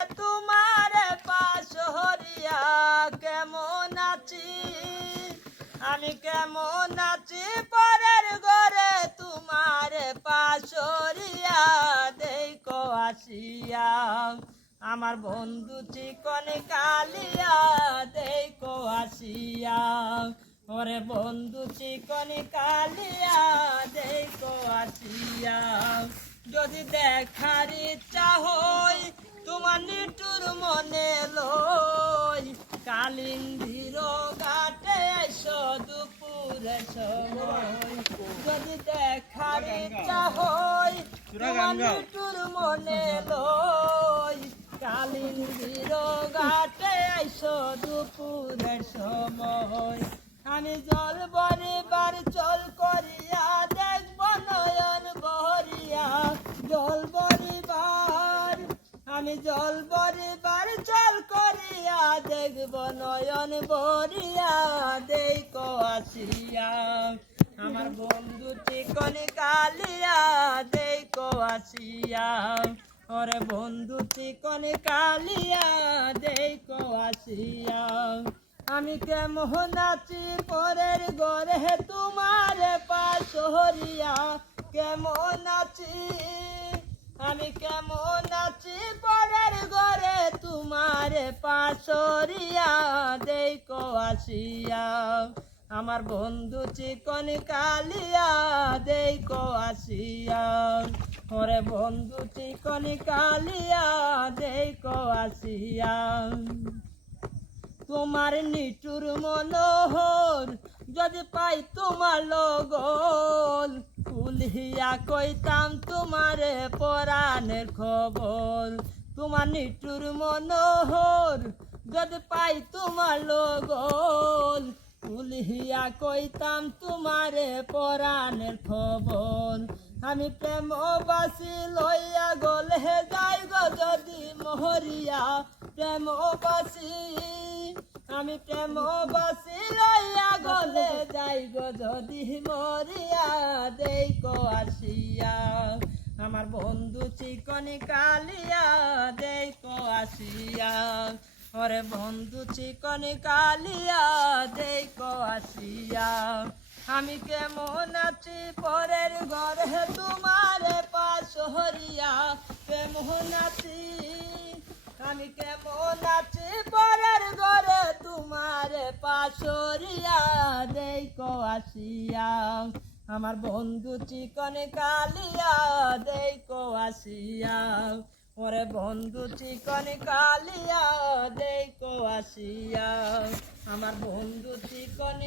তোমার পাশ হরিয়া কেমন আছি? আমি কেমন আছি পরের ঘরে? তোমার পাশ হরিয়া দেখো আসিয়া। আমার বন্ধু চিকন কালিয়া দেখো আসিয়া। ওরে বন্ধু চিকন কালিয়া দেখো আসিয়া। যদি দেখার ইচ্ছা হই তোমার কালিন্দির ঘাটে এসো দুপুরে সময় যদি দেখার ইচ্ছা তোমার নিটুর মনে লই কালিন্দির ঘাটে এসো দুপুরের সময় আমি জল বরিবার আমি জল বরিবার জল করিয়া দেখব নয়ন বরিয়া দেখ আসিয়া। আমার বন্ধু চিকন কালিয়া দেখ আসিয়া। ওরে বন্ধু চিকন কালিয়া দেখ আসিয়া। আমি কেমন আছি পরের ঘরে তোমার পাশ হরিয়া, কেমন আছি? আমি কেমন আছি পরের ঘরে? তোমার পাশ হরিয়া দেখো আসিয়া। আমার বন্ধু চিকন কালিয়া, দেখো আসিয়া। ওরে বন্ধু চিকন কালিয়া, দেখো আসিয়া। তোমার নিটুর মনোহর, যদি পাই তোমার লগল কুলহিয়া কইতাম, তোমার পরাণের খবর, তোমার নিটুর মনোহর, যদি পাই তোমার লগল। কুলহিয়া কইতাম, তোমার পরাণের খবর, আমি প্রেম বাসি লইয়া গলে যাই গো যদি মহরিয়া প্রেম বাসি আমি প্রেম বাসি লইয়া গলে যাই গো, যদি মরিয়া দেই কো আসিয়া। আমার বন্ধু চিকনি কালিয়া দেই কো আসিয়া। ওরে বন্ধু চিকনি কালিয়া দেই কো আসিয়া। আমি কেমন আছি পরের ঘরে তোমার পাশ হরিয়া। কেমন আছি? আমি কেমন আছি ঘরে তোমার দেই কো আসিয়া। আমার বন্ধু চিকন কালিয়া দেই আসিয়া। ওরে বন্ধু চিকন কালিয়া দেই আসিয়া। আমার বন্ধু চিকন